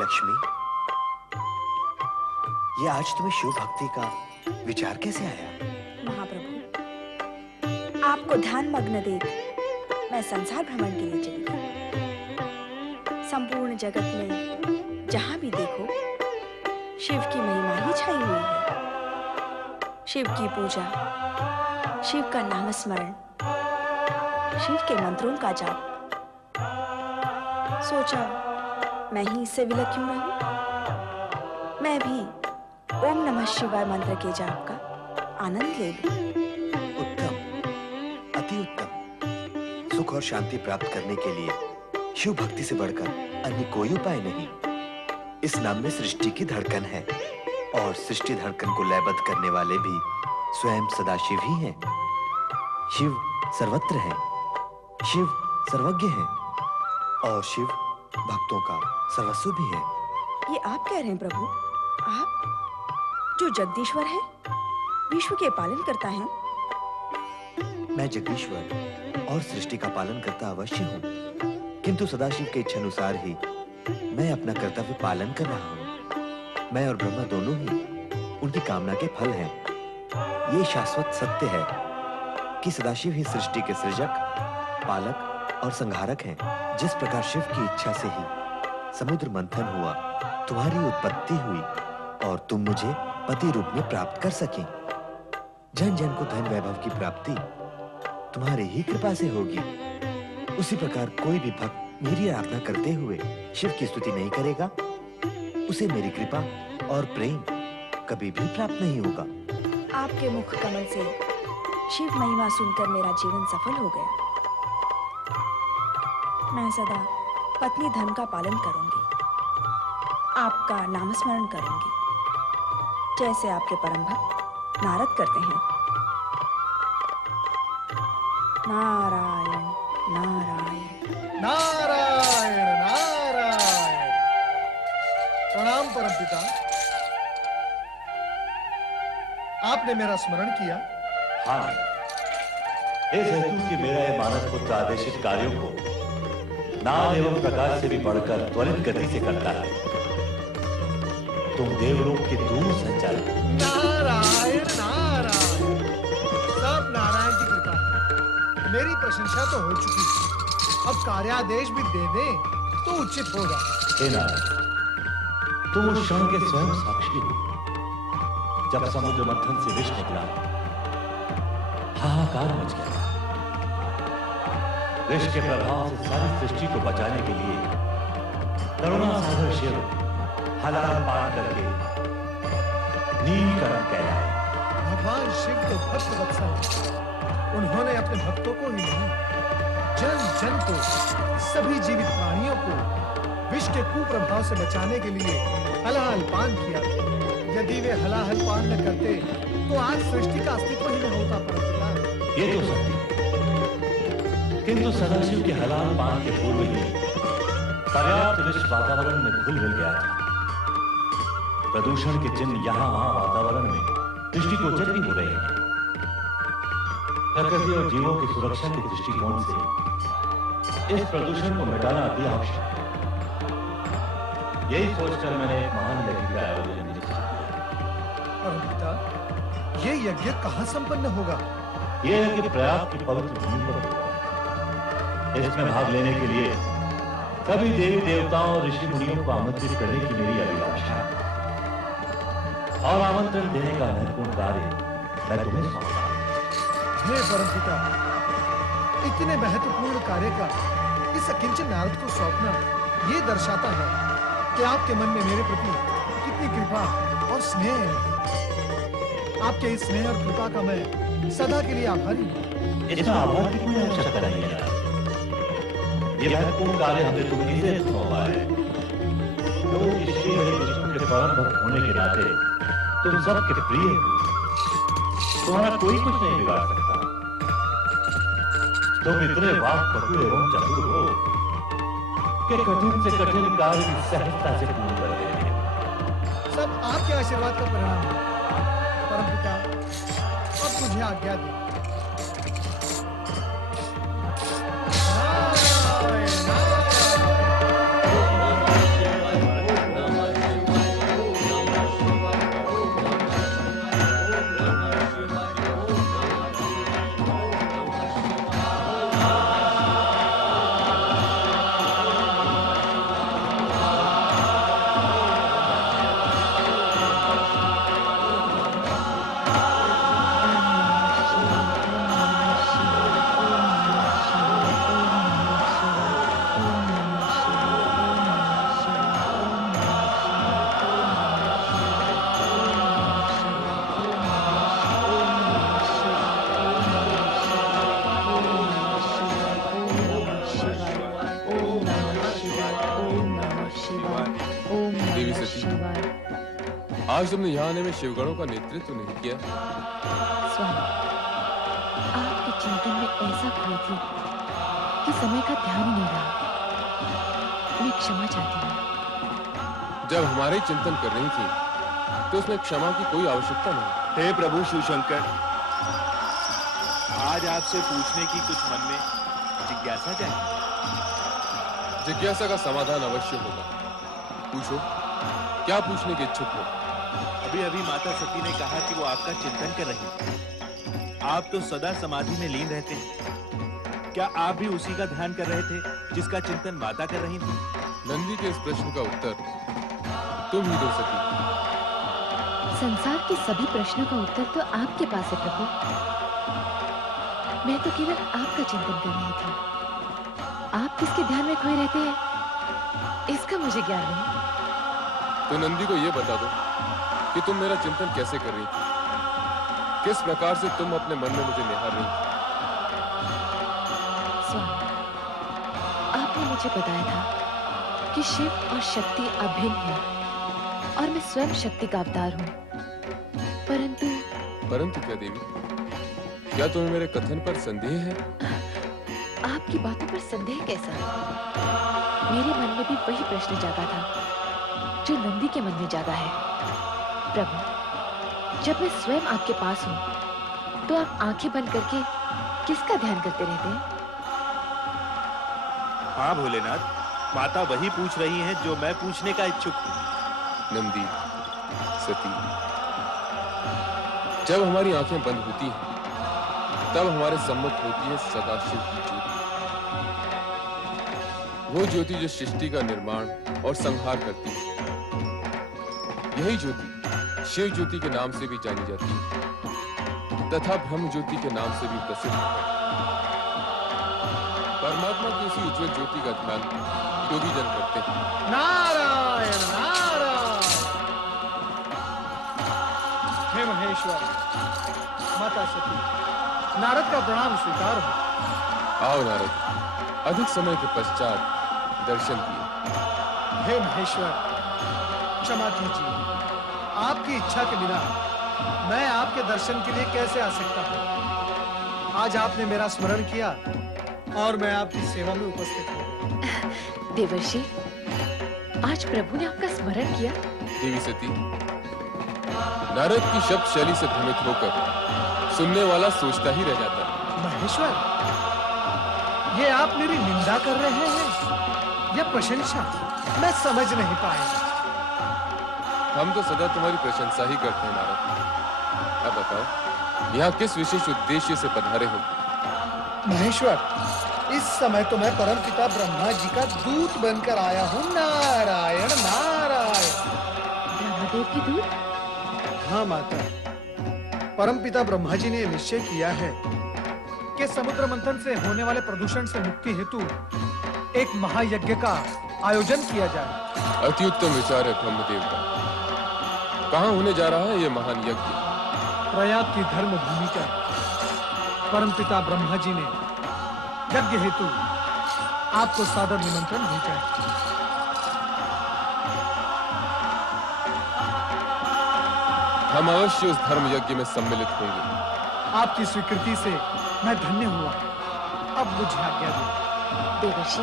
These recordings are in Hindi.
लक्ष्मी, ये आज तुम्हें शिव भक्ति का विचार कैसे आया? महाप्रभु, आपको ध्यान मग्न देख मैं संसार भ्रमण के लिए चली गई। संपूर्ण जगत में जहां भी देखो शिव की महिमा ही छाई हुई है। शिव की पूजा, शिव का नामस्मरण, शिव के मंत्रों का जाप। सोचा मैं ही इससे विलग क्यों रहूं? मैं भी ओम नमः शिवाय मंत्र के जाप का आनंद ले लूं। उत्तम, अति उत्तम। सुख और शांति प्राप्त करने के लिए शिव भक्ति से बढ़कर अन्य कोई उपाय नहीं। इस नाम में सृष्टि की धड़कन है और सृष्टि धड़कन को लयबद्ध करने वाले भी स्वयं सदाशिव ही हैं। शिव सर्वत्र है, शिव सर्वज्ञ है और शिव भक्तों का सर्वस्व भी है। ये आप कह रहे हैं प्रभु? आप जो जगदीश्वर है, विश्व के पालन करता है? मैं जगदीश्वर और सृष्टि का पालन करता अवश्य हूँ, किंतु सदाशिव के इच्छानुसार ही मैं अपना कर्तव्य पालन कर रहा हूँ। मैं और ब्रह्मा दोनों ही उनकी कामना के फल हैं। ये शाश्वत सत्य है कि सदाशिव ही सृष्टि के सृजक, पालक और संहारक हैं। जिस प्रकार शिव की इच्छा से ही समुद्र मंथन हुआ, तुम्हारी उत्पत्ति हुई और तुम मुझे पति रूप में प्राप्त कर सकी। जन जन को धन वैभव की प्राप्ति तुम्हारी ही कृपा से होगी। उसी प्रकार कोई भी भक्त मेरी आराधना करते हुए शिव की स्तुति नहीं करेगा, उसे मेरी कृपा और प्रेम कभी भी प्राप्त नहीं होगा। आपके मुख कमल से शिव महिमा सुनकर मेरा जीवन सफल हो गया। मैं सदा पत्नी धर्म का पालन करूंगी, आपका नामस्मरण करूंगी, जैसे आपके परम भक्त नारद करते हैं। नारायण नारायण नारायण नारायण। प्रणाम परमपिता, आपने मेरा स्मरण किया। हाँ, इस हेतु कि मेरा यह मानस पुत्र आदेशित कार्यों को नाद एवं प्रकाश से भी बढ़कर त्वरित गति से करता है। तुम देवलोक के दूर संचालक। नारायण नारायण, सब नारायण की कृपा है। मेरी प्रशंसा तो हो चुकी, अब कार्यादेश भी दे दें तो उचित होगा। हे नारद, तुम उस क्षण के स्वयं साक्षी हो जब समुद्र मंथन से विष निकला, हाहाकार मच गया। विष के प्रभाव से सारी सृष्टि को बचाने के लिए करुणा सागर शिव हलाल पान करके नीलकंठ कहलाए। भगवान शिव तो भक्त वत्सल, उन्होंने अपने भक्तों को ही नहीं, जन जन को, सभी जीवित प्राणियों को विष के कुप्रभाव से बचाने के लिए हलाहल पान किया। यदि वे हलाहल पान न करते तो आज सृष्टि का अस्तित्व ही न होता। परंतु ये तो सत्य है, किंतु सदाशिव के हलाल पान के पूर्व ही पर्याप्त विष वातावरण में घुल मिल गया था। प्रदूषण के चिन्ह यहां वहां वातावरण में दृष्टिगोचर भी हो रहे हैं। प्रकृति और जीवों की सुरक्षा के दृष्टिकोण से इस प्रदूषण को मिटाना अति आवश्यक है। यही सोचकर मैंने एक महान यज्ञ का आयोजन निश्चित किया। परंपिता, ये यज्ञ कहाँ संपन्न होगा? यह यज्ञ प्रयाग की पवित्र भूमि पर होगा। इसमें भाग लेने के लिए सभी देवी देवताओं और ऋषि मुनियों को आमंत्रित करने की मेरी अभिलाषा है और आमंत्रण देने का महत्वपूर्ण कार्य मैं तुम्हें सौंपता हूं। हे परमपिता, इतने महत्वपूर्ण कार्य का इस अकिंचन नारद को सौंपना ये दर्शाता है कि आपके मन में मेरे प्रति कितनी कृपा और स्नेह है। आपके इस स्नेह और कृपा का मैं सदा के लिए आभारी हूँ। इसमें आभार की कोई आवश्यकता नहीं है। ये महत्वपूर्ण कार्य हमने तुम्हें इसलिए सौंपा है क्योंकि श्री हरि विष्णु के परम भक्त होने के नाते तुम सबके प्रिय हो। तुम्हारा कोई कुछ नहीं बिगाड़ सकता। तुम इतने वाक पटु एवं चतुर हो कि कठिन से कठिन कार्य की सहजता से पूर्ण कर देते हो। सब आपके आशीर्वाद का परिणाम है। परमपिता, अब मुझे आज्ञा दी। नारायण नारायण। ओम देवी नमः सती। शिवाय। आज तुमने यहाँ आने में शिवगणों का नेतृत्व नहीं किया। स्वामी, आपके चिंतन में ऐसा खोई थी कि समय का ध्यान ही नहीं रहा। मैं क्षमा चाहती हूँ। जब हमारे चिंतन कर रही थी तो उसमें क्षमा की कोई आवश्यकता नहीं। हे प्रभु शिवशंकर, आज आपसे पूछने की कुछ मन में जिज्ञासा जागी। जिज्ञासा का समाधान अवश्य होगा। पूछो, क्या पूछने के इच्छुक हो? अभी अभी माता सती ने कहा कि वो आपका चिंतन कर रही हैं। आप तो सदा समाधि में लीन रहते हैं। क्या आप भी उसी का ध्यान कर रहे थे जिसका चिंतन माता कर रही थी? नंदी के इस प्रश्न का उत्तर तुम ही दो सकी। संसार के सभी प्रश्नों का उत्तर तो आपके पास है प्रभु। मैं तो केवल आपका चिंतन कर रही थी। आप किसके ध्यान में खोए रहते हैं, इसका मुझे ज्ञान नहीं। तो नंदी को यह बता दो कि तुम मेरा चिंतन कैसे कर रही थी, किस प्रकार से तुम अपने मन में मुझे निहार रही थी। स्वामी, आपने मुझे बताया था कि शिव और शक्ति अभिन्न है और मैं स्वयं शक्ति का अवतार हूँ। परंतु क्या देवी, क्या तुम्हें मेरे कथन पर संदेह है? आपकी बातों पर संदेह कैसा? मेरे मन में भी वही प्रश्न जागा था जो नंदी के मन में जागा है। प्रभु, जब मैं स्वयं आपके पास हूँ तो आप आंखें बंद करके किसका ध्यान करते रहते हैं? हाँ भोलेनाथ, माता वही पूछ रही हैं जो मैं पूछने का इच्छुक हूँ। नंदी, सती, जब हमारी आंखें बंद होती हैं तब हमारे सम्मुख होती है सदाशिव की ज्योति। वो ज्योति जो सृष्टि का निर्माण और संहार करती है। यही ज्योति शिव ज्योति के नाम से भी जानी जाती है तथा ब्रह्म ज्योति के नाम से भी प्रसिद्ध है। परमात्मा की उसी उज्ज्वल ज्योति का ध्यान योगी जन करते हैं। नारायण नारायण। हे महेश्वर, माता सती, नारद का प्रणाम स्वीकार हो। आओ नारद, अधिक समय के पश्चात दर्शन किए। हे महेश्वर, क्षमा कीजिए। आपकी इच्छा के बिना मैं आपके दर्शन के लिए कैसे आ सकता हूँ? आज आपने मेरा स्मरण किया और मैं आपकी सेवा में उपस्थित हूँ। देवर्षि, आज प्रभु ने आपका स्मरण किया। देवी सती, नारद की शब्द शैली से भ्रमित होकर सुनने वाला सोचता ही रह जाता है। महेश्वर, ये आप मेरी निंदा कर रहे हैं या प्रशंसा? मैं समझ नहीं पाया। हम तो सदा तुम्हारी प्रशंसा ही करते हैं नारद। अब बताओ, यहाँ किस विशेष उद्देश्य से पधारे हो? महेश्वर, इस समय तो मैं परमपिता ब्रह्मा जी का दूत बनकर आया हूँ। नारायण नारायण। ब्रह्मदेव की दूत? हाँ माता, परमपिता ब्रह्मा जी ने निश्चय किया है कि समुद्र मंथन से होने वाले प्रदूषण से मुक्ति हेतु एक महायज्ञ का आयोजन किया जाए। अति उत्तम विचार है ब्रह्मदेव का। कहाँ होने जा रहा है ये महान यज्ञ? प्रयाग की धर्म भूमि पर परमपिता ब्रह्मा जी ने यज्ञ हेतु आपको सादर निमंत्रण भेजा है। हम अवश्य उस धर्म यज्ञ में सम्मिलित होंगे। आपकी स्वीकृति से मैं धन्य हुआ। अब मुझे आज्ञा दो। देवर्षि,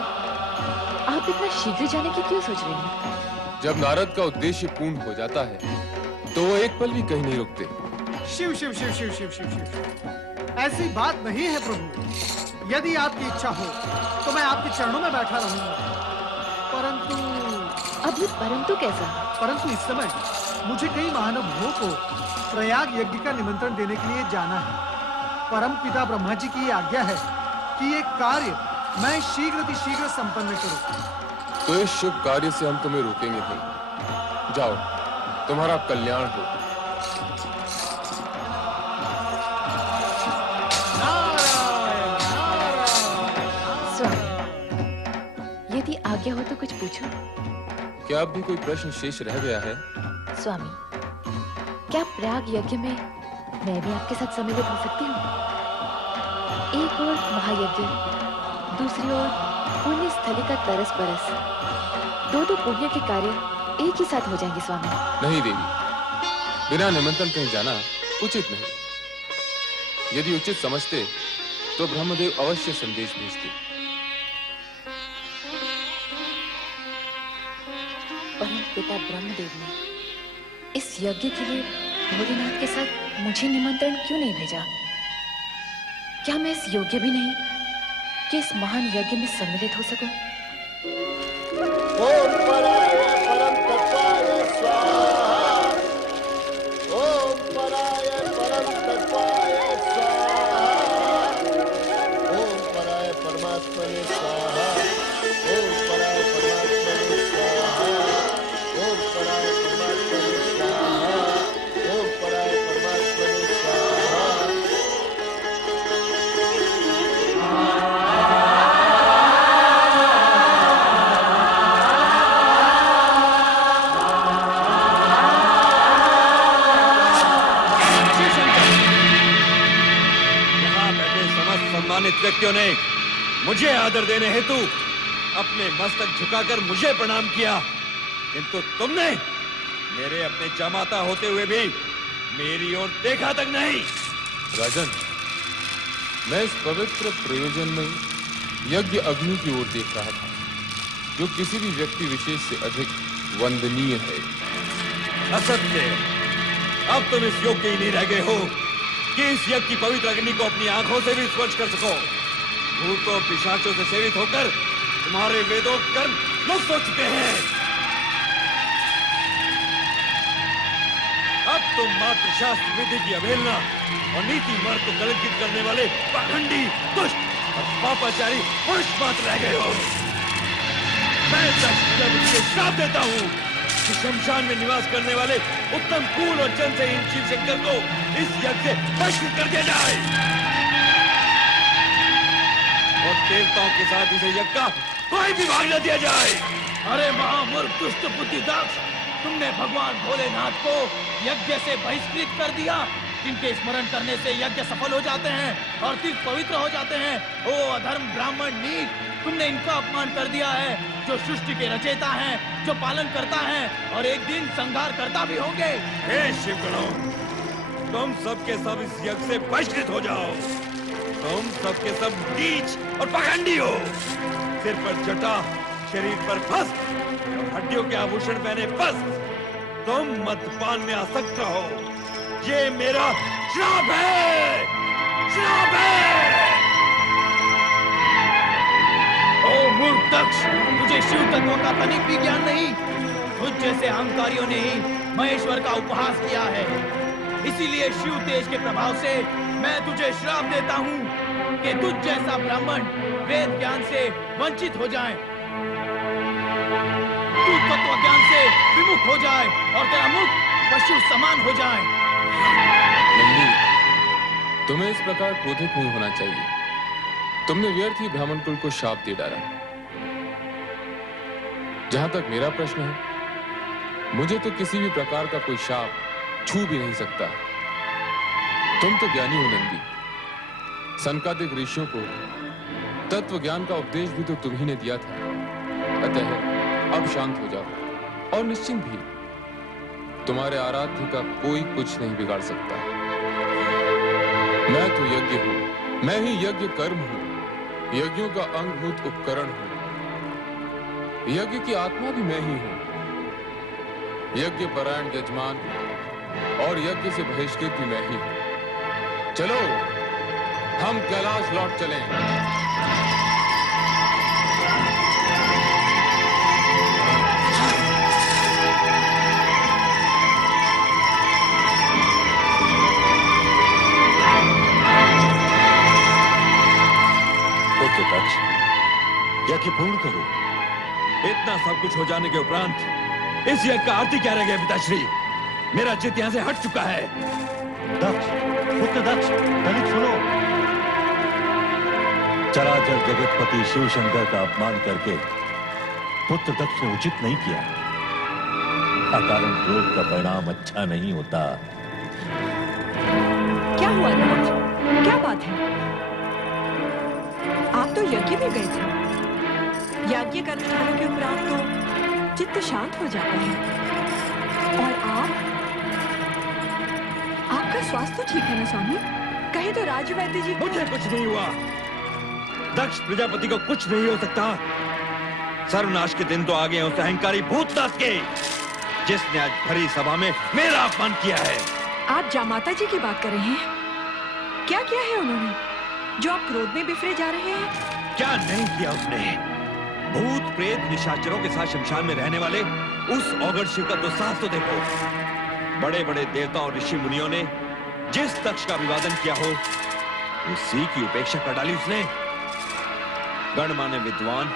आप इतना शीघ्र जाने की क्यों सोच रहे हैं? जब नारद का उद्देश्य पूर्ण हो जाता है तो वो एक पल भी कहीं नहीं रुकते। शिव शिव शिव शिव शिव शिव शिव, ऐसी बात नहीं है प्रभु। यदि आपकी इच्छा हो तो मैं आपके चरणों में बैठा रहूंगा। अब ये परंतु कैसा? परंतु इस समय मुझे कई महानुभावों को प्रयाग यज्ञ का निमंत्रण देने के लिए जाना है। परम पिता ब्रह्मा जी की ये आज्ञा है कि ये कार्य मैं शीघ्र संपन्न करूं। तो इस शुभ कार्य से हम तुम्हें रोकेंगे नहीं। जाओ, तुम्हारा कल्याण हो। नारायण नारायण। स्वामी, यदि आज्ञा हो तो कुछ पूछो। क्या अब भी कोई प्रश्न शेष रह गया है? स्वामी, क्या प्रयाग यज्ञ में मैं भी आपके साथ सम्मिलित हो सकती हूँ? एक ओर महायज्ञ, दूसरी ओर पुण्य स्थली का तरस परस, दो पुण्य के कार्य एक ही साथ हो जाएंगे स्वामी। नहीं देवी, बिना निमंत्रण कहीं जाना उचित नहीं। यदि उचित समझते तो ब्रह्मदेव अवश्य संदेश भेजते। परम पिता ब्रह्मदेव ने इस यज्ञ के लिए भोलेनाथ के साथ मुझे निमंत्रण क्यों नहीं भेजा? क्या मैं इस योग्य भी नहीं कि इस महान यज्ञ में सम्मिलित हो सकूं? ओम पराय परम तत्वाय स्वाहा। ओम पराय परम तत्वाय स्वाहा। ओम पराय परमात्मने स्वाहा। ओम पराय परमात्मने स्वाहा। ओम पराय परमात्मने स्वाहा। ओम पराय परमात्मने स्वाहा। सम्मानित व्यक्तियों ने मुझे आदर देने हेतु अपने मस्तक झुकाकर मुझे प्रणाम किया, किंतु तुमने मेरे अपने जमाता होते हुए भी मेरी ओर देखा तक नहीं। राजन, मैं इस पवित्र प्रयोजन में यज्ञ अग्नि की ओर देख रहा था, जो किसी भी व्यक्ति विशेष से अधिक वंदनीय है। असत्य, अब तुम इस योग्य ही नहीं रह गए हो कि इस यज्ञ की पवित्र अग्नि को अपनी आंखों से भी स्पर्श कर सको। भूतों पिशाचों से सेवित होकर तुम्हारे वेदों कर्म लुप्त हो चुके हैं। अब तुम मात्र शास्त्र विधि की अवहेलना और नीति मार्ग को कलंकित करने वाले पाखंडी, दुष्ट और पापाचारी पुरुष मात्र रह गए हो। मैं दक्ष श्राप देता हूँ कि शमशान में निवास करने वाले उत्तम कुल और जन से शिव शंकर को इस यज्ञ से बहिष्कृत कर दिया जाए और देवताओं के साथ इसे यज्ञ का कोई भी भाग न दिया जाए। अरे महामूर्ख दुष्ट बुद्धि दक्ष, तुमने भगवान भोलेनाथ को यज्ञ से बहिष्कृत कर दिया, जिनके स्मरण करने से यज्ञ सफल हो जाते हैं और तीर्थ पवित्र हो जाते हैं। ओ अधर्म ब्राह्मण नीच, तुमने इनका अपमान कर दिया है, जो सृष्टि के रचयिता हैं, जो पालन करता है और एक दिन संहार करता भी होंगे। हे शिवगणों, तुम सबके सब इस यज्ञ से बहिष्कृत हो जाओ। तुम सबके सब नीच और पाखंडी हो। सिर पर जटा, शरीर पर वस्त्र और हड्डियों के आभूषण पहने वस्त्र। तुम मद्यपान में आसक्त हो। ये मेरा श्राप है, श्राप है। ओ मूर्ख दक्ष, तुझे शिव तत्व का तनिक भी ज्ञान नहीं। तुझ जैसे अहंकारियों ने ही महेश्वर का उपहास किया है। इसीलिए शिव तेज के प्रभाव से मैं तुझे श्राप देता हूँ कि तुझ जैसा ब्राह्मण वेद ज्ञान से वंचित हो जाए, तू तत्व ज्ञान से विमुख हो जाए और तेरा मुख पशु समान हो जाए। नंदी, तुम्हें इस प्रकार क्रोधित नहीं होना चाहिए। तुमने व्यर्थ ही ब्राह्मण कुल को शाप दे डाला। जहां तक मेरा प्रश्न है, मुझे तो किसी भी प्रकार का कोई शाप छू भी नहीं सकता। तुम तो ज्ञानी हो नंदी। सनकादिक ऋषियों को तत्व ज्ञान का उपदेश भी तो तुम ही ने दिया था। अतः अब शांत हो जाओ और निश्चिंत भी। तुम्हारे आराध्य का कोई कुछ नहीं बिगाड़ सकता। मैं तो यज्ञ हूं, मैं ही यज्ञ कर्म हूं, यज्ञों का अंगभूत उपकरण हूं। यज्ञ की आत्मा भी मैं ही हूं, यज्ञ परायण यजमान और यज्ञ से बहिष्कृत भी मैं ही हूं। चलो हम कैलाश लौट चलें। दक्ष, यज्ञ पूर्ण करो। इतना सब कुछ हो जाने के उपरांत इस यज्ञ का आरती क्या रह गया पिताश्री? मेरा चित्त यहाँ से हट चुका है। दक्ष, पुत्र दक्ष, दलित सुनो। चराचर जगतपति शिव शंकर का अपमान करके पुत्र दक्ष ने उचित नहीं किया। अकारण क्रोध का परिणाम अच्छा नहीं होता। क्या हुआ दक्ष? क्या बात है? आप तो यज्ञ में गए थे। यज्ञ करने जाने के उपरांत तो चित्त शांत हो जाता है। और आपका स्वास्थ्य तो ठीक है ना स्वामी? कहे तो राजू वैद्य जी मुझे कुछ नहीं हुआ। दक्ष प्रजापति को कुछ नहीं हो सकता। सर्वनाश के दिन तो आ गए उस अहंकारी भूतनाथ के, जिसने आज भरी सभा में मेरा अपमान किया है। आप जामाता जी की बात कर रहे हैं? क्या किया है उन्होंने जो आप क्रोध में बिफरे जा रहे हैं? क्या नहीं किया उसने? भूत प्रेत निशाचरों के साथ शमशान में रहने वाले उस औगड़ शिव का दुस्साहस तो देखो। बड़े बड़े देवता और ऋषि मुनियों ने जिस दक्ष का अभिवादन किया हो, उसी की उपेक्षा कर डाली उसने। गणमान्य विद्वान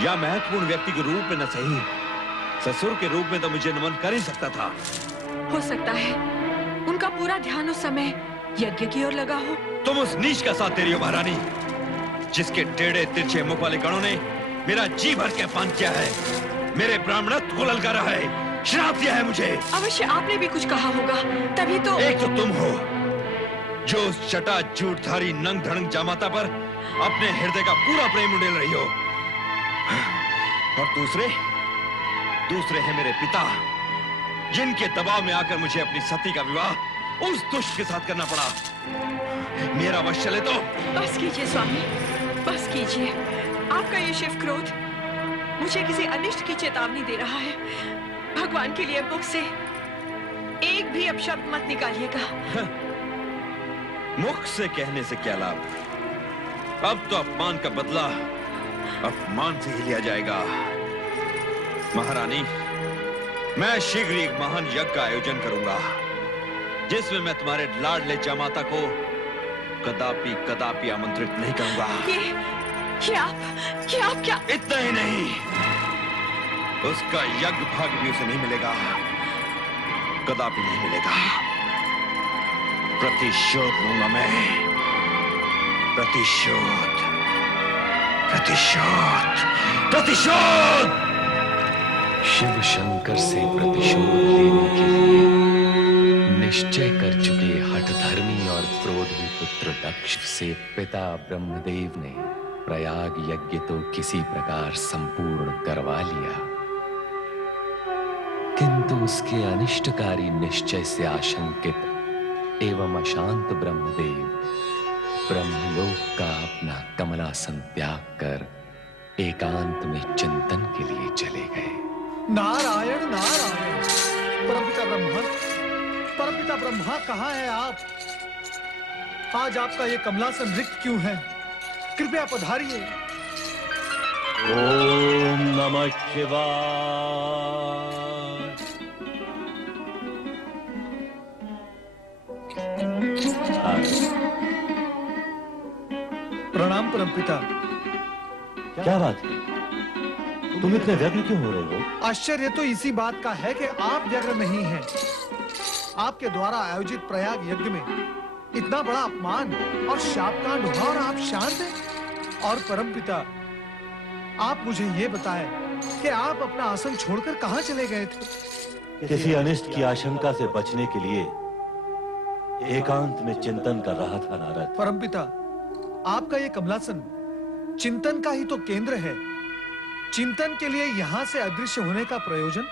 या महत्वपूर्ण व्यक्ति के रूप में न सही, ससुर के रूप में तो मुझे नमन कर ही सकता था। हो सकता है उनका पूरा ध्यान उस समय यज्ञ की ओर लगा हो। तुम उस नीच का साथ दे रही हो महारानी, जिसके टेढ़े तिरछे मुख वाले गणों ने मेरा जी भर के अपमान किया है, मेरे ब्राह्मणत्व को ललकारा है, श्राप दिया है मुझे। अवश्य आपने भी कुछ कहा होगा, तभी तो। एक तो तुम हो जो उस चटा झूठधारी नंग धड़ंग जामाता पर अपने हृदय का पूरा प्रेम उड़ेल रही हो, और दूसरे हैं मेरे पिता, जिनके दबाव में आकर मुझे अपनी सती का विवाह उस दुष्ट के साथ करना पड़ा। मेरा वश चले तो। बस कीजिए स्वामी, बस कीजिए। आपका ये शिव क्रोध मुझे किसी अनिष्ट की चेतावनी दे रहा है। भगवान के लिए मुख से एक भी अपशब्द मत निकालिएगा। मुख से कहने से क्या लाभ? अब तो अपमान का बदला अपमान से ही लिया जाएगा। महारानी, मैं शीघ्र एक महान यज्ञ का आयोजन करूंगा, जिसमें मैं तुम्हारे लाडले जामाता को कदापि कदापि आमंत्रित नहीं करूंगा। ये आप क्या? इतना ही नहीं, उसका यज्ञ भाग भी उसे नहीं मिलेगा, कदापि नहीं मिलेगा। प्रतिशोध लूंगा मैं, प्रतिशोध, प्रतिशोध, प्रतिशोध। शिव शंकर से प्रतिशोध लेने के लिए निश्चय कर चुके हठधर्मी और क्रोधी पुत्र दक्ष से पिता ब्रह्मदेव ने प्रयाग यज्ञ तो किसी प्रकार संपूर्ण करवा लिया, किंतु उसके अनिष्टकारी निश्चय से आशंकित एवं अशांत ब्रह्मदेव ब्रह्मलोक का अपना कमलासन त्याग कर एकांत में चिंतन के लिए चले गए। नारायण नारायण। परमपिता ब्रह्मा कहाँ है आप? आज आपका ये कमलासन रिक्त क्यों है? कृपया पधारिए। ओम नमः शिवाय। प्रणाम परमपिता। क्या बात है, तुम इतने व्यग्र क्यों हो रहे हो? आश्चर्य तो इसी बात का है कि आप व्यग्र नहीं हैं। आपके द्वारा आयोजित प्रयाग यज्ञ में इतना बड़ा अपमान और शापकांड हुआ और आप शांत हैं? और परमपिता, आप मुझे ये बताएं कि आप अपना आसन छोड़कर कहां चले गए थे? किसी अनिष्ट की आशंका से बचने के लिए एकांत में चिंतन कर रहा था नारद। परमपिता, आपका ये कमलासन चिंतन का ही तो केंद्र है। चिंतन के लिए यहाँ से अदृश्य होने का प्रयोजन?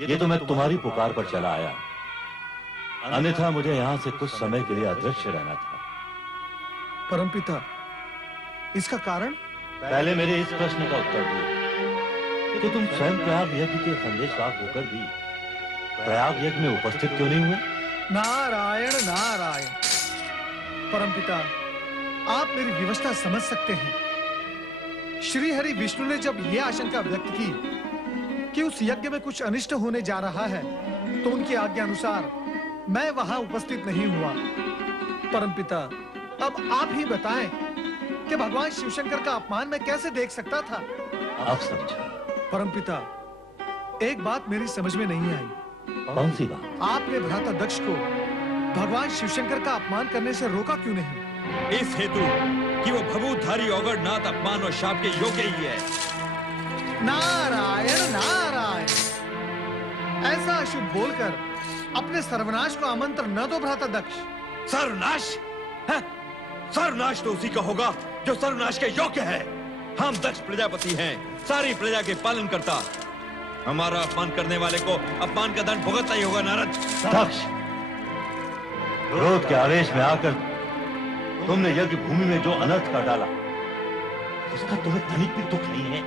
ये तो मैं तुम्हारी पुकार पर चला आया, अन्यथा मुझे यहाँ से कुछ समय के लिए अदृश्य रहना था। परमपिता, इसका कारण? पहले मेरे इस प्रश्न का उत्तर दो कि तुम स्वयं प्रयाग यज्ञ के संदेशवाहक होकर भी प्रयाग यज्ञ में उपस्थित क्यों नहीं हुए? नारायण नारायण। परमपिता, आप मेरी विवशता समझ सकते हैं। श्री हरि विष्णु ने जब यह आशंका व्यक्त की कि उस यज्ञ में कुछ अनिष्ट होने जा रहा है, तो उनकी आज्ञा अनुसार मैं वहां उपस्थित नहीं हुआ। परमपिता, अब आप ही बताएं कि भगवान शिवशंकर का अपमान मैं कैसे देख सकता था? आप समझा। परमपिता, एक बात मेरी समझ में नहीं आई। कौन सी बात? आपने भ्राता दक्ष को भगवान शिवशंकर का अपमान करने से रोका क्यों नहीं? इस हेतु कि वो भभूतधारी औगड़ नाथ अपमान और शाप के योग्य ही है। नारायण नारायण। ऐसा अशुभ बोलकर अपने सर्वनाश को आमंत्रण न दो भ्राता दक्ष। सर्वनाश? सर्वनाश तो उसी का होगा जो सर्वनाश के योग्य है। हम दक्ष प्रजापति हैं, सारी प्रजा के पालन करता। हमारा अपमान करने वाले को अपमान का दंड भुगतना ही होगा नारद। दक्ष, क्रोध के आवेश में आकर तुमने यज्ञ भूमि में जो अनर्थ कर डाला, उसका तुम्हें तनिक भी दुख नहीं है।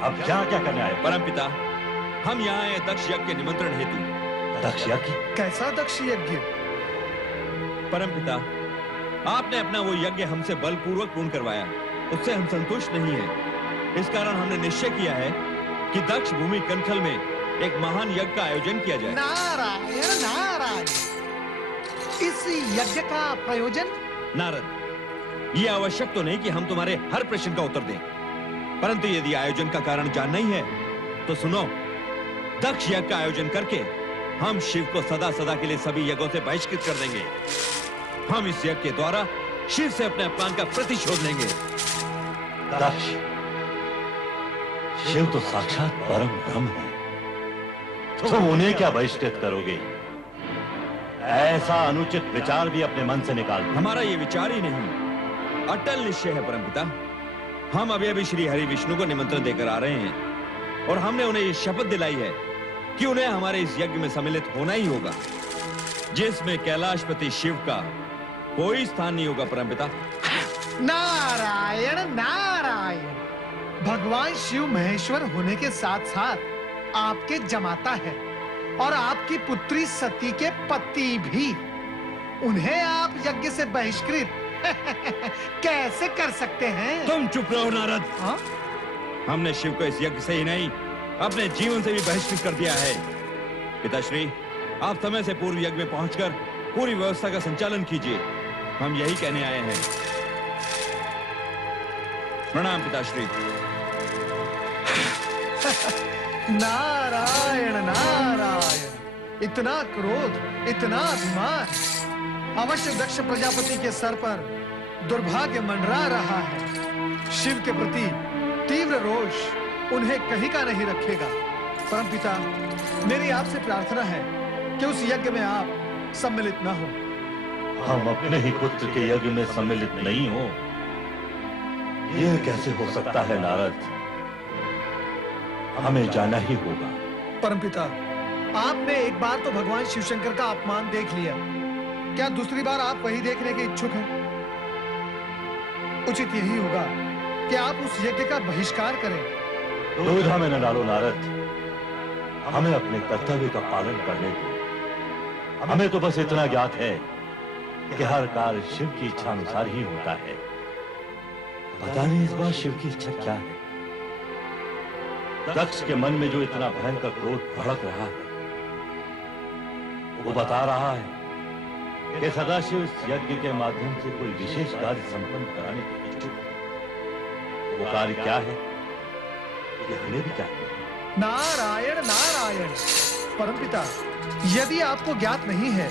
अब क्या क्या करने आए? परमपिता, हम यहाँ आए दक्ष यज्ञ के निमंत्रण हेतु। दक्ष यज्ञ? कैसा दक्ष यज्ञ? परमपिता, आपने अपना वो यज्ञ हमसे बलपूर्वक पूर्ण करवाया, उससे हम संतुष्ट नहीं है। इस कारण हमने निश्चय किया है कि दक्ष भूमि कनखल में एक महान यज्ञ का आयोजन किया जाए। नारायण नारायण, इस यज्ञ का प्रयोजन? नारद, ये आवश्यक तो नहीं कि हम तुम्हारे हर प्रश्न का उत्तर दें, परंतु यदि आयोजन का कारण जानना ही है तो सुनो। दक्ष यज्ञ का आयोजन करके हम शिव को सदा सदा के लिए सभी यज्ञों से बहिष्कृत कर देंगे। हम इस यज्ञ के द्वारा शिव से अपने अपमान का प्रतिशोध लेंगे। दक्ष, शिव तो साक्षात परम ब्रह्म है, तुम उन्हें क्या बहिष्कृत करोगे? ऐसा अनुचित विचार भी अपने मन से निकाल दो। हमारा ये विचार ही नहीं, अटल निश्चय है परमपिता। हम अभी श्री हरि विष्णु को निमंत्रण देकर आ रहे हैं और हमने उन्हें ये शपथ दिलाई है कि उन्हें हमारे इस यज्ञ में सम्मिलित होना ही होगा, जिसमें कैलाशपति शिव का कोई स्थान नहीं होगा। परमपिता, नारायण नारायण, भगवान शिव महेश्वर होने के साथ साथ आपके जमाता है और आपकी पुत्री सती के पति भी। उन्हें आप यज्ञ से बहिष्कृत कैसे कर सकते हैं? तुम चुप रहो नारद। हाँ? हमने शिव को इस यज्ञ से ही नहीं, अपने जीवन से भी बहिष्कृत कर दिया है। पिताश्री, आप समय से पूर्व यज्ञ में पहुंचकर पूरी व्यवस्था का संचालन कीजिए, हम यही कहने आए हैं। प्रणाम पिताश्री। नारायण नारायण, इतना क्रोध, इतना अभिमान, अवश्य दक्ष प्रजापति के सर पर दुर्भाग्य मंडरा रहा है। शिव के प्रति तीव्र रोष उन्हें कहीं का नहीं रखेगा। परमपिता, मेरी आपसे प्रार्थना है कि उस यज्ञ में आप सम्मिलित न हो। हम अपने ही पुत्र के यज्ञ में सम्मिलित नहीं हो, यह कैसे हो सकता है नारद? हमें जाना ही होगा। परमपिता, आपने एक बार तो भगवान शिवशंकर का अपमान देख लिया, क्या दूसरी बार आप वही देखने के इच्छुक हैं? उचित यही होगा कि आप उस यज्ञ का बहिष्कार करें। दुविधा में न डालो नारद, हमें अपने कर्तव्य का पालन करने दो। हमें तो बस इतना ज्ञात है कि हर कार्य शिव की इच्छा अनुसार ही होता है। पता नहीं इस बार शिव की इच्छा क्या है। दक्ष के मन में जो इतना भयंकर क्रोध भड़क रहा है, वो बता रहा है कि सदाशिव इस यज्ञ के माध्यम से कोई विशेष कार्य संपन्न कराने के इच्छुक है। वो कार्य क्या है, ये हमें भी चाहिए। नारायण नारायण, परमपिता, यदि आपको ज्ञात नहीं है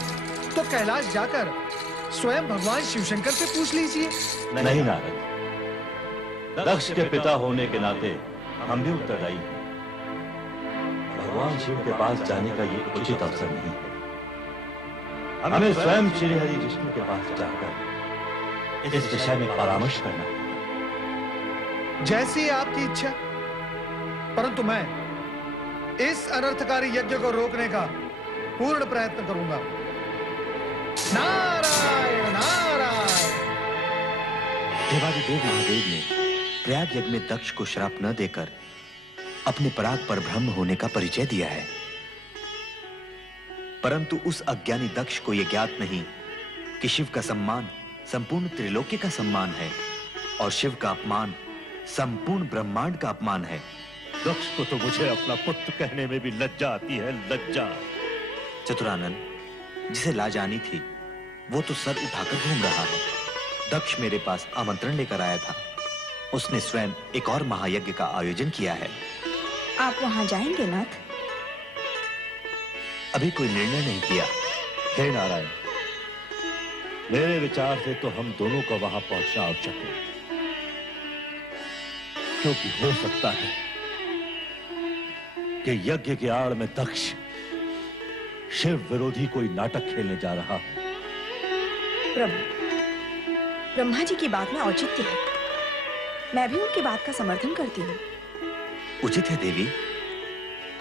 तो कैलाश जाकर स्वयं भगवान शिवशंकर से पूछ लीजिए। नहीं नारद, दक्ष के पिता होने के नाते हम भी उत्तरदायी हैं। भगवान शिव के पास जाने का ये उचित अवसर नहीं है। हमें स्वयं श्री हरि विष्णु के पास जाकर इस विषय में परामर्श करना है। जैसी आपकी इच्छा, परंतु मैं इस अनर्थकारी यज्ञ को रोकने का पूर्ण प्रयत्न करूंगा। नारायण नारायण। देवादिदेव महादेव ने प्रयाग यज्ञ में दक्ष को श्राप न देकर अपने पराग पर ब्रह्म होने का परिचय दिया है, परंतु उस अज्ञानी दक्ष को यह ज्ञात नहीं कि शिव का सम्मान संपूर्ण त्रिलोक्य का सम्मान है और शिव का अपमान संपूर्ण ब्रह्मांड का अपमान है। दक्ष को तो मुझे अपना पुत्र कहने में भी लज्जा आती है, लज्जा। चतुरानन, जिसे लाज आनी थी वो तो सर उठाकर घूम रहा है। दक्ष मेरे पास आमंत्रण लेकर आया था, उसने स्वयं एक और महायज्ञ का आयोजन किया है। आप वहां जाएंगे नाथ? अभी कोई निर्णय नहीं किया। हे नारायण, मेरे विचार से तो हम दोनों को वहां पहुंचना आवश्यक है, क्योंकि हो सकता है कि यज्ञ के आड़ में दक्ष शिव विरोधी कोई नाटक खेलने जा रहा हो। प्रभु, ब्रह्मा जी की बात में औचित्य है, मैं भी उनकी बात का समर्थन करती हूँ। उचित है देवी,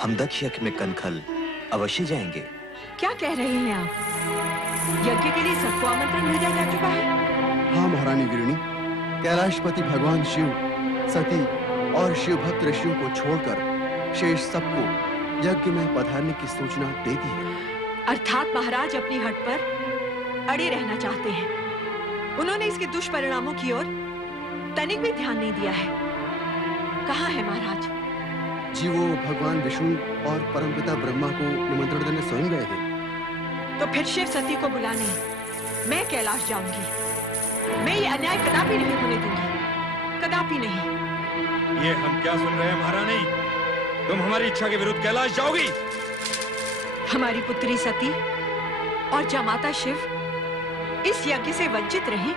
हम दक्ष यज्ञ में कनखल अवश्य जाएंगे। क्या कह रहे हैं आप? यज्ञ के लिए सबको आमंत्रण भेजा जा चुका है। हाँ महारानी वीरणी, कैलाशपति भगवान शिव, सती और शिव भक्त ऋषियों को छोड़कर शेष सबको यज्ञ में पधारने की सूचना दे दी है। अर्थात महाराज अपनी हट पर अड़े रहना चाहते हैं। उन्होंने इसके दुष्परिणामों की ओर तनिक भी ध्यान नहीं दिया है। कहाँ है महाराज? जी वो भगवान विष्णु और परमपिता ब्रह्मा को निमंत्रण देने स्वयं गए थे। तो फिर शिव सती को बुलाने मैं कैलाश जाऊंगी। मैं ये अन्याय कदापि नहीं होने दूंगी, कदापि नहीं। ये हम क्या सुन रहे हैं महारानी? तुम हमारी इच्छा के विरुद्ध कैलाश जाओगी? हमारी पुत्री सती और जमाता शिव इस यज्ञ से वंचित रहे,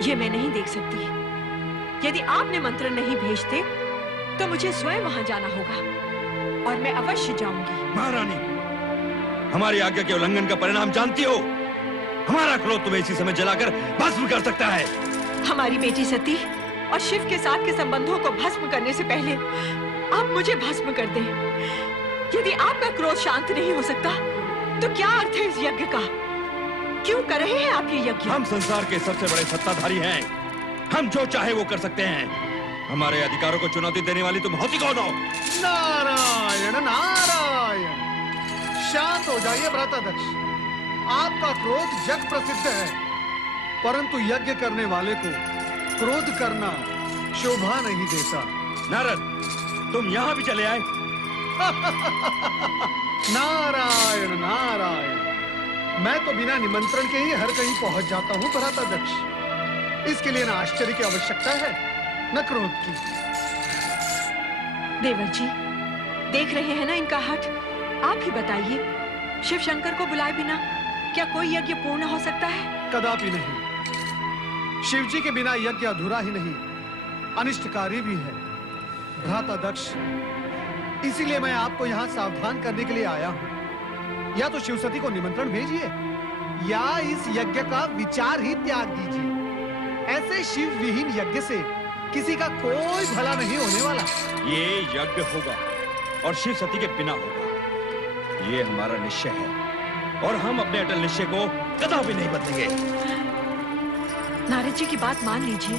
ये मैं नहीं देख सकती। यदि आप निमंत्रण नहीं भेजते तो मुझे स्वयं वहां जाना होगा और मैं अवश्य जाऊंगी। महारानी, हमारी आज्ञा के उल्लंघन का परिणाम जानती हो। हमारा क्रोध तुम्हें इसी समय जलाकर भस्म कर सकता है। हमारी बेटी सती और शिव के साथ के संबंधों को भस्म करने से पहले आप मुझे भस्म कर दें। यदि आपका क्रोध शांत नहीं हो सकता तो क्या अर्थ है इस यज्ञ का? क्यों कर रहे हैं आप ये यज्ञ? हम संसार के सबसे बड़े सत्ताधारी हैं। हम जो चाहे वो कर सकते हैं। हमारे अधिकारों को चुनौती देने वाली तुम होती कौन हो? नारायण नारायण, शांत हो जाइए भ्राताध्यक्ष। आपका क्रोध जग प्रसिद्ध है, परंतु यज्ञ करने वाले को क्रोध करना शोभा नहीं देता। नारद, तुम यहाँ भी चले आए? नारायण नारायण, मैं तो बिना निमंत्रण के ही हर कहीं पहुंच जाता हूँ भ्राताध्यक्ष। इसके लिए न आश्चर्य की आवश्यकता है न क्रोध की। देवर जी, देख रहे हैं ना इनका हठ। आप ही बताइए, शिव शंकर को बुलाए बिना क्या कोई यज्ञ पूर्ण हो सकता है? कदापि नहीं। शिव जी के बिना यज्ञ अधूरा ही नहीं, अनिष्टकारी भी है। भ्राताध्यक्ष, इसीलिए मैं आपको यहाँ सावधान करने के लिए आया हूँ। या तो शिवसती को निमंत्रण भेजिए या इस यज्ञ का विचार ही त्याग दीजिए। ऐसे शिव विहीन यज्ञ से किसी का कोई भला नहीं होने वाला। ये यज्ञ होगा और शिव सती के बिना होगा। ये हमारा निश्चय है और हम अपने अटल निश्चय को कदापि नहीं बदलेंगे। नारद जी की बात मान लीजिए,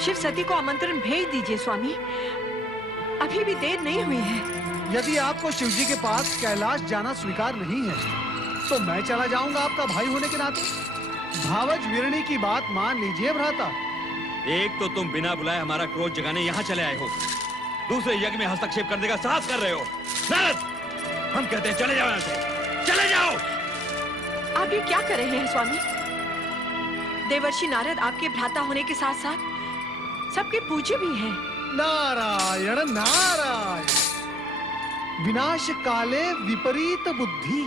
शिव सती को आमंत्रण भेज दीजिए स्वामी। अभी भी देर नहीं हुई है। यदि आपको शिव जी के पास कैलाश जाना स्वीकार नहीं है तो मैं चला जाऊंगा आपका भाई होने के नाते। भावज वीरणी की बात मान लीजिए भ्राता। एक तो तुम बिना बुलाए हमारा क्रोध जगाने यहाँ चले आए हो, दूसरे यज्ञ में हस्तक्षेप करने का साहस कर रहे हो। नारद, हम कहते हैं चले जाओ यहाँ से, चले जाओ। आप ये क्या कर रहे हैं स्वामी? देवर्षि नारद आपके भ्राता होने के साथ साथ सबके पूज्य भी हैं। नारायण नारायण, विनाश काले विपरीत बुद्धि।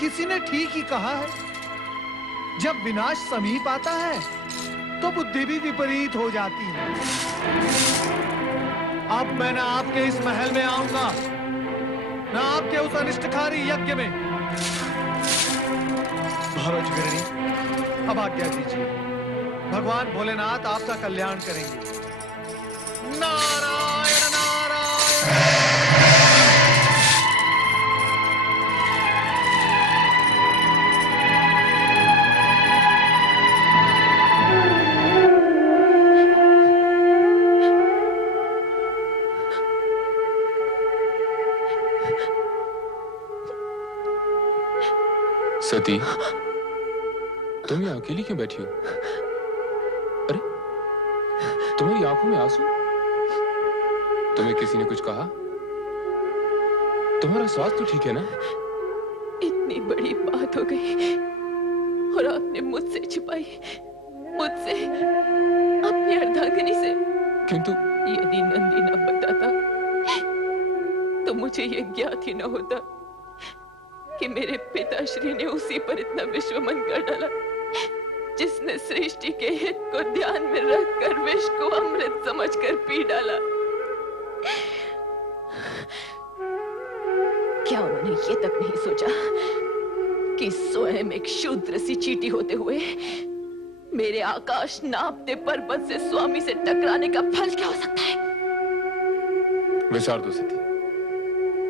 किसी ने ठीक ही कहा है, जब विनाश समीप आता है तो बुद्धि भी विपरीत हो जाती है। अब मैं ना आपके इस महल में आऊंगा ना आपके उस अनिष्टकारी यज्ञ में। भावज वीरणी, अब आज्ञा दीजिए। भगवान भोलेनाथ आपका कल्याण करेंगे। नारायण नारायण। सती, तुम यहाँ अकेली क्यों बैठी हो? अरे, तुम्हारी आंखों में आंसू? तुम्हें किसी ने कुछ कहा? तुम्हारा स्वास्थ्य तो ठीक है ना? इतनी बड़ी बात हो गई और आपने मुझसे छिपाई, मुझसे, अपनी अर्धांगिनी से। किंतु यदि नंदी न बताता तो मुझे ये ज्ञात ही न होता कि मेरे पिताश्री ने उसी पर इतना विश्वमन कर डाला जिसने सृष्टि के हित को ध्यान में रखकर विष को अमृत समझकर पी डाला। क्या उन्होंने ये तक नहीं सोचा कि स्वयं एक शूद्र सी चींटी होते हुए मेरे आकाश नापते पर्वत से स्वामी से टकराने का फल क्या हो सकता है? विचार दो सती,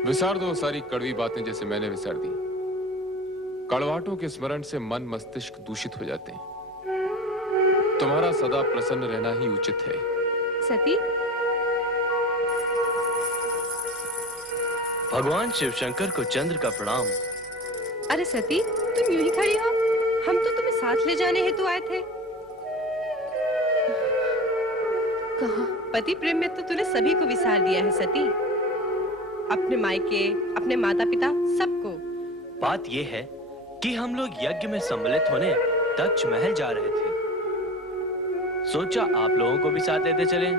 विसार दो सारी कड़वी बातें जैसे मैंने विसार दी। कड़वाहटों के स्मरण से मन मस्तिष्क दूषित हो जाते हैं। तुम्हारा सदा प्रसन्न रहना ही उचित है। सती, भगवान शिव शंकर को चंद्र का प्रणाम। अरे सती, तुम यूं ही खड़ी हो? हम तो तुम्हें साथ ले जाने हेतु आए थे। कहाँ? पति प्रेम में तो तूने सभी को विसार दिया है सती, अपने मायके, अपने माता पिता, सबको। बात यह है कि हम लोग यज्ञ में सम्मिलित होने दक्ष महल जा रहे थे। सोचा आप लोगों को भी साथ लेते चलें,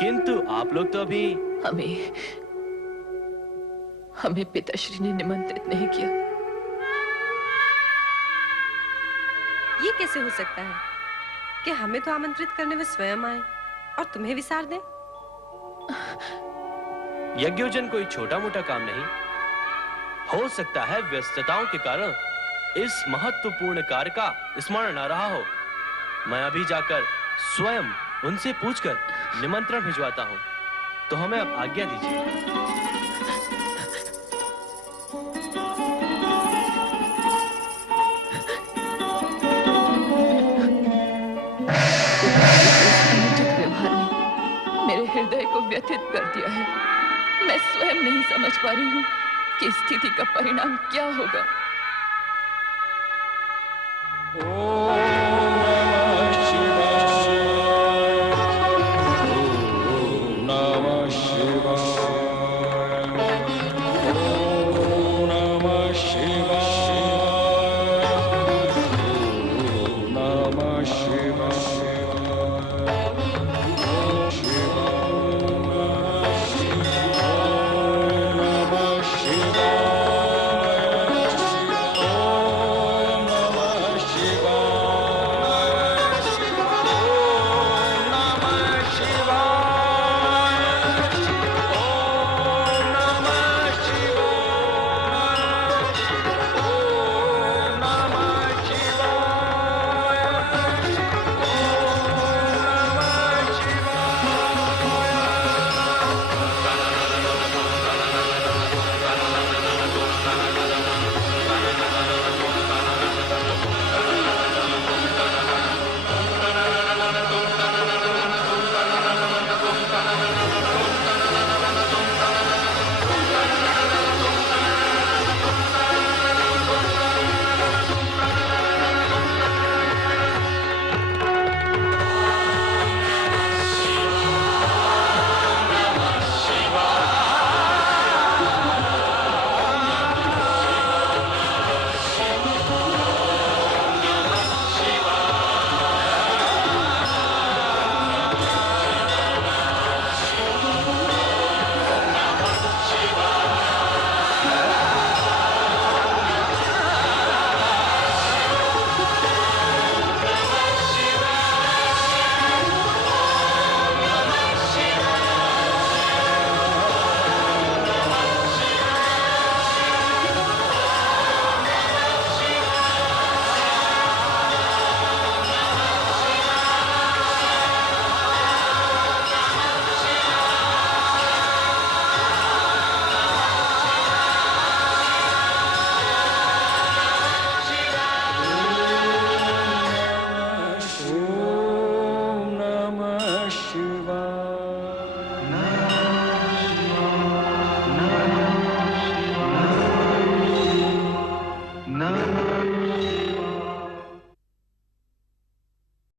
किंतु आप लोग तो अभी हमें पिताश्री ने निमंत्रित नहीं किया। ये कैसे हो सकता है कि हमें तो आमंत्रित करने वे स्वयं आए और तुम्हें विसार दें? यज्ञोजन कोई छोटा मोटा काम नहीं। हो सकता है व्यस्तताओं के कारण इस महत्वपूर्ण कार्य का स्मरण न रहा हो। मैं अभी जाकर स्वयं उनसे पूछकर निमंत्रण भिजवाता हूं। तो हमें अब आज्ञा दीजिए। अनुचित व्यवहार ने मेरे हृदय को व्यथित कर दिया है। मैं स्वयं नहीं समझ पा रही हूँ कि स्थिति का परिणाम क्या होगा। ओम